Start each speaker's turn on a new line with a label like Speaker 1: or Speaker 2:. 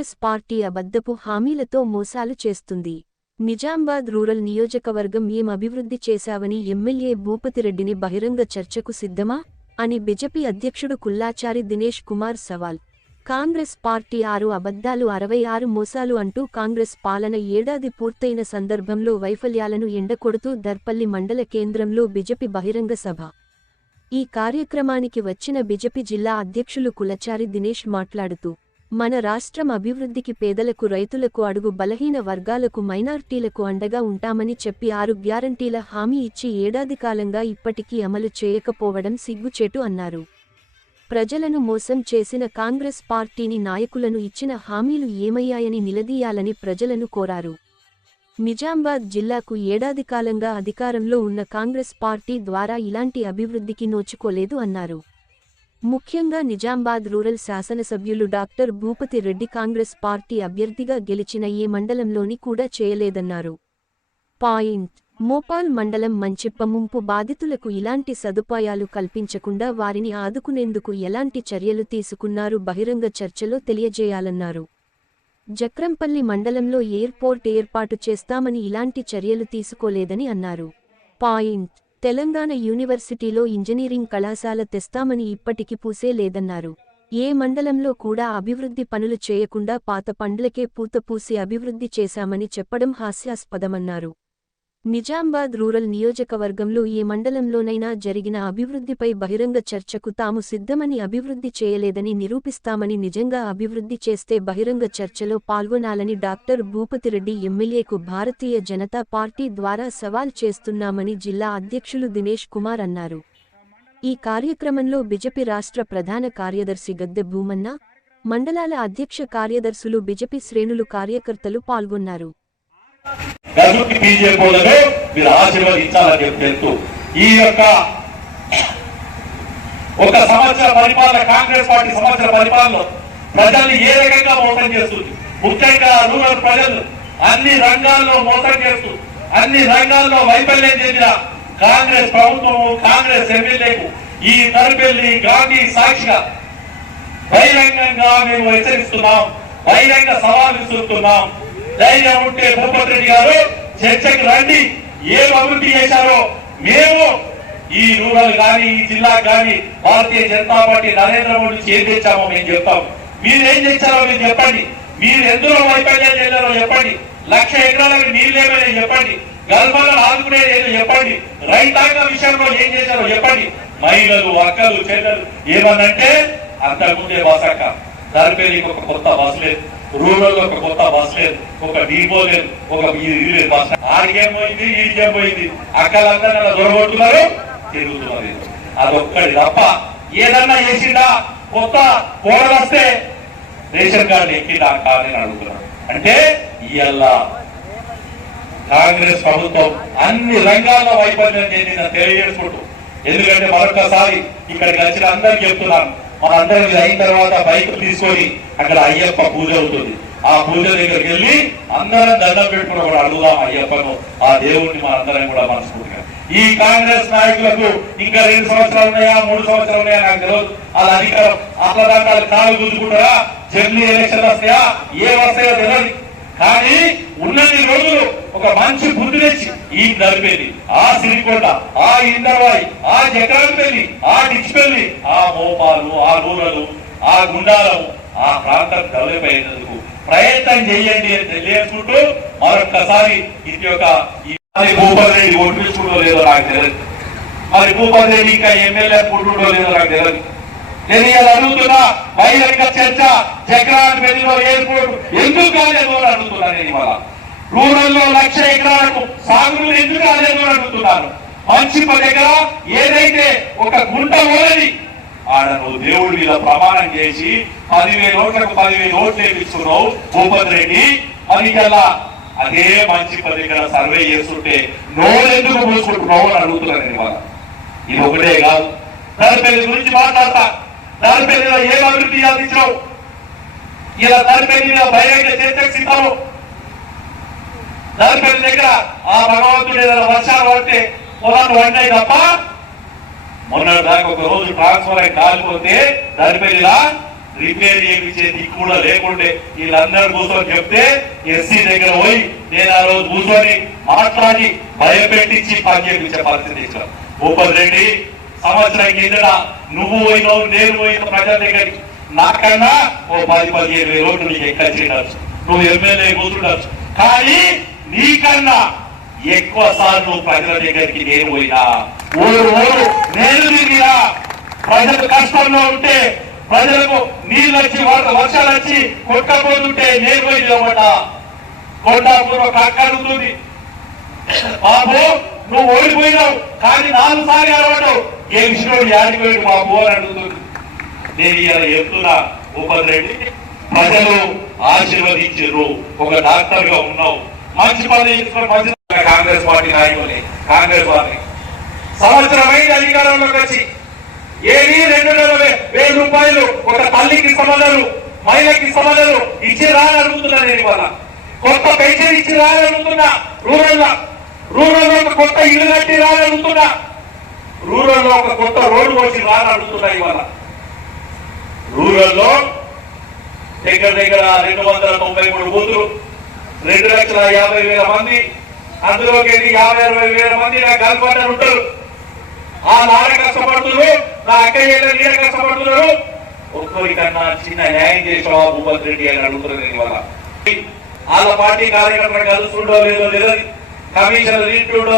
Speaker 1: Congress party అబద్ధపు హామీలతో మోసాలు చేస్తుంది. నిజామాబాద్ రూరల్ నియోజకవర్గం ఏం అభివృద్ధి చేశావని ఎమ్మెల్యే భూపతిరెడ్డిని బహిరంగ చర్చకు సిద్ధమా? అని బిజెపి అధ్యక్షుడు కుల్లాచారి దినేష్ కుమార్ సవాల్. కాంగ్రెస్ పార్టీ ఆరు అబద్ధాలు అరవై ఆరు మోసాలు అంటూ కాంగ్రెస్ పాలన ఏడాది పూర్తయిన సందర్భంలో వైఫల్యాలను ఎండకొడుతూ దర్పల్లి మండల కేంద్రంలో బిజెపి బహిరంగ సభ. ఈ కార్యక్రమానికి వచ్చిన బిజెపి జిల్లా అధ్యక్షులు కులచారి దినేష్ మాట్లాడుతూ మన రాష్ట్రం అభివృద్ధికి పేదలకు రైతులకు అడుగు బలహీన వర్గాలకు మైనార్టీలకు అండగా ఉంటామని చెప్పి ఆరు గ్యారంటీల హామీ ఇచ్చి ఏడాది కాలంగా ఇప్పటికీ అమలు చేయకపోవడం సిగ్గుచేటు అన్నారు. ప్రజలను మోసం చేసిన కాంగ్రెస్ పార్టీని నాయకులను ఇచ్చిన హామీలు ఏమయ్యాయని నిలదీయాలని ప్రజలను కోరారు. నిజామాబాద్ జిల్లాకు ఏడాది కాలంగా అధికారంలో ఉన్న కాంగ్రెస్ పార్టీ ద్వారా ఇలాంటి అభివృద్ధికి నోచుకోలేదు అన్నారు. ముఖ్యంగా నిజామాబాద్ రూరల్ శాసనసభ్యులు డాక్టర్ భూపతి రెడ్డి కాంగ్రెస్ పార్టీ అభ్యర్థిగా గెలిచిన ఏ మండలంలోని కూడా చేయలేదన్నారు. పాయింట్. మోపాల్ మండలం మంచిప్ప ముంపు బాధితులకు ఇలాంటి సదుపాయాలు కల్పించకుండా వారిని ఆదుకునేందుకు ఎలాంటి చర్యలు తీసుకున్నారు బహిరంగ చర్చలో తెలియజేయాలన్నారు. జక్రంపల్లి మండలంలో ఎయిర్పోర్ట్ ఏర్పాటు చేస్తామని ఇలాంటి చర్యలు తీసుకోలేదని అన్నారు. పాయింట్. తెలంగాణ యూనివర్సిటీలో ఇంజనీరింగ్ కళాశాల తెస్తామని ఇప్పటికి పూసే లేదన్నారు. ఏ మండలంలో కూడా అభివృద్ధి పనులు చేయకుండా పాత పండ్లకే పూత పూసి అభివృద్ధి చేశామని చెప్పడం హాస్యాస్పదమన్నారు. నిజామాబాద్ రూరల్ నియోజకవర్గంలో ఏ మండలంలోనైనా జరిగిన అభివృద్ధిపై బహిరంగ చర్చకు తాము సిద్ధమని అభివృద్ధి చేయలేదని నిరూపిస్తామని నిజంగా అభివృద్ధి చేస్తే బహిరంగ చర్చలో పాల్గొనాలని డాక్టర్ భూపతిరెడ్డి ఎమ్మెల్యేకు భారతీయ జనతా పార్టీ ద్వారా సవాల్ చేస్తున్నామని జిల్లా అధ్యక్షులు దినేష్ కుమార్ అన్నారు. ఈ కార్యక్రమంలో బిజెపి రాష్ట్ర ప్రధాన కార్యదర్శి గద్దె భూమన్న మండలాల అధ్యక్ష కార్యదర్శులు బిజెపి శ్రేణులు కార్యకర్తలు పాల్గొన్నారు.
Speaker 2: గజుకి బీజేపీలను మీరు ఆశీర్వదించాలని చెప్పి తెలుస్తూ ఈ యొక్క ఒక సంవత్సర పరిపాలన కాంగ్రెస్ పార్టీ సంవత్సర పరిపాలన ప్రజల్ని ఏ రకంగా మోసం చేస్తుంది? ముఖ్యంగా రూరల్ ప్రజలు అన్ని రంగాల్లో మోసం చేస్తూ అన్ని రంగాల్లో వైఫల్యం చెందిన కాంగ్రెస్ ప్రభుత్వము కాంగ్రెస్ ఎమ్మెల్యేకు ఈ తరపెల్లి గాంధీ సాక్షిగా బహిరంగంగా మేము హెచ్చరిస్తున్నాం బహిరంగ సవాలు విసురుతున్నాం. ధైర్యం ఉంటే భూపతి రెడ్డి గారు చర్చకు రండి. ఏం అభివృద్ధి చేశారో మేము ఈ రూరల్ గాని ఈ జిల్లా కానీ భారతీయ జనతా పార్టీ నరేంద్ర మోడీ నుంచి ఏం తెచ్చామో మేము చెప్తాం. మీరు ఏం తెచ్చారో మీరు చెప్పండి. మీరు ఎందులో వైఫల్యం చేశారో చెప్పండి. లక్ష ఎకరాలకు నీళ్ళేమైనా చెప్పండి. గర్భాలను ఆదుకునే ఏదో చెప్పండి. రైతాంగ విషయంలో ఏం చేశారో చెప్పండి. మహిళలు అక్కలు చెల్లెలు ఏమనంటే అంతకుముందే దాని పేరు ఇంకొక కొత్త బస్ లేదు. రూరల్లో ఒక కొత్త బస్ లేదు. ఒక డీపో లేదు. ఒక ఇది లేదు. బస్ ఆడికేం పోయింది? ఈడికేం పోయింది? అక్కలందరూ అలా దొరగొట్టున్నారు తిరుగుతున్నారు. ఒక్కటి తప్ప ఏదన్నా చేసిందా? కొత్త కోడలు వస్తే రేషన్ కార్డు ఎక్కిందా? కాదని అడుగుతున్నాను. అంటే ఇవాళ కాంగ్రెస్ ప్రభుత్వం అన్ని రంగాల్లో వైఫల్యం చెందిన తెలియజేసుకుంటూ. ఎందుకంటే మరొకసారి ఇక్కడికి వచ్చిన అందరికి చెప్తున్నాను. మనందరం ఇది అయిన తర్వాత బైక్ తీసుకొని అక్కడ అయ్యప్ప పూజ అవుతుంది. ఆ పూజ దగ్గరికి వెళ్ళి అందరం దండం పెట్టుకుని కూడా అడుగుదాం అయ్యప్పను ఆ దేవుణ్ణి మనందరం కూడా మనస్ఫూర్తిగా. ఈ కాంగ్రెస్ నాయకులకు ఇంకా రెండు సంవత్సరాలు ఉన్నాయా మూడు సంవత్సరాలు ఉన్నాయా నాకు తెలియదు వాళ్ళ అధికారం అట్లా దాకా కాలు గుంజుకుంటారా జర్నీ ఎలక్షన్ వస్తాయా? ఏ వస్తాయో తెలియదు కానీ ఉన్నది రోజులు ఒక మంచి బుద్ధి తెచ్చి ఈ నడిపేది. ఆ సిరికొండ ఆ ఇందరవాయి ఆ జగన్పల్లి ఆ డిచ్పల్లి ఆ మోపాలు ఆ రూరలు ఆ గుండాలం ఆ ప్రాంతం డెవలప్ అయినందుకు ప్రయత్నం చేయండి అని తెలియకుంటూ మరొక్కసారి ఇది యొక్క ఈ భూపాల్ రెడ్డి ఓట్లేసుకుంటో లేదో నాకు తెలియదు మరి భూపాల్ రెడ్డి ఇంకా ఎమ్మెల్యే పుట్టుండో లేదో నాకు తెలియదు నేను ఇలా అడుగుతున్నా బహిరంగ చర్చ జగన్ పెళ్ళిలో ఎయిర్పోర్ట్ ఎందుకు కాలేదు అని అడుగుతున్నాను నేను ఇవాళ? రూరల్లో లక్ష ఎకరాలకు సాగులు ఎందుకు కాలేదు అని అడుగుతున్నాను మంచి దగ్గర ఏదైతే ఒక గుంట ఓలని ఆడ నువ్వు దేవుడి మీద ప్రమాణం చేసి పదివేల ఓట్లకు పదివేలు ఓట్లు వేయించుకున్నావు భూపతి రెడ్డి. అని ఇలా అదే మంచి దగ్గర సర్వే చేస్తుంటే నోరెందుకు మూసుకుంటున్నావు అని అడుగుతున్నాను ఇవాళ. ఇది ఒకటే కాదు. దాని గురించి మాట్లాడతా. దానిపల్లిలో ఏం అభివృద్ధి అందించావు ఇలా దానిపల్లిలో బహిరంగ చర్చకు సిద్ధము దానిపల్లి దగ్గర ఆ భగవంతుడు ఏదైనా వర్షాలు పడితే పొలాలు వండాయి తప్ప మొన్న దాకా ఒక రోజు ట్రాన్స్ఫర్ అయి కాలిపోతే దానిపల్లిలా రిపేర్ చేయించే దిక్కు కూడా లేకుండే. వీళ్ళందరూ కూర్చొని చెప్తే ఎస్సీ దగ్గర పోయి నేను ఆ రోజు కూర్చొని మాట్లాడి భయపెట్టించి పని చేయించే పరిస్థితి ఇచ్చాను భూపతి రెడ్డి సంవత్సరం కిందట నువ్వు పోయినావు నేను పోయిన ప్రజల దగ్గరికి. నాకన్నా ఓ పది పదిహేను వేల ఓట్లు నీకు ఎక్కడ చేయవచ్చు నువ్వు ఎమ్మెల్యే కూర్చుండొచ్చు. కానీ నీకన్నా ఎక్కువ సార్లు నువ్వు ప్రజల దగ్గరికి నేను పోయినా. ఊరు ఊరు నేను తిరిగినా. ప్రజలు కష్టంలో ఉంటే ప్రజలకు నీళ్ళు వచ్చి వర- వర్షాలు వచ్చి కొట్టబోతుంటే నేను పోయి నిలబడ్డా. కొండాపూర్వ ఒక బాబు నువ్వు ఓడిపోయినావు కానీ నాలుగు సార్లు అలవాటు ఏ విషయంలో యాడికి మా బాబు అని అడుగుతుంది. నేను ఇలా చెప్తున్నా భూపతి రెడ్డి ప్రజలు ఆశీర్వదించారు. ఒక డాక్టర్గా ఉన్నావు. మంచి పని మంచి కాంగ్రెస్ పార్టీ నాయకుల్ని కాంగ్రెస్ పార్టీ. సంవత్సరమైన అధికారంలోకి వచ్చి ఏది రెండు నెలల వే- వెయ్యి రూపాయలు ఒక తల్లికి సమలరు మహిళకి సమలరు ఇచ్చి రాని అడుగుతున్నా నేను ఇవాళ. కొత్త పెన్షన్ ఇచ్చి రాని అడుగుతున్నా. రూరల్ రూరల్ కొత్త ఇల్లు కట్టి రాని అడుగుతున్నా. రూరల్లో ఒక కొత్త రోడ్డు వచ్చి రాని అడుగుతున్నాయి ఇవాళ. రూరల్లో దగ్గర దగ్గర రెండు వందల తొంభై మూడు బూతులు రెండు లక్షల యాభై వేల మంది అందులోకి వెళ్ళి యాభై అరవై వేల మంది నాకు కలపడ్డారు ఉంటారు? ఆ నాన్న కష్టపడుతున్నారు నా అక్కయ్య నీడ కష్టపడుతున్నారు. ఒక్కరికన్నా చిన్న న్యాయం చేసావా భూపతి రెడ్డి అని అడుగుతున్నారు నేను ఇవాళ. వాళ్ళ పార్టీ కార్యకర్తలు కలుస్తుండో లేదో లేదో కమిషన్ రీట్ లేదో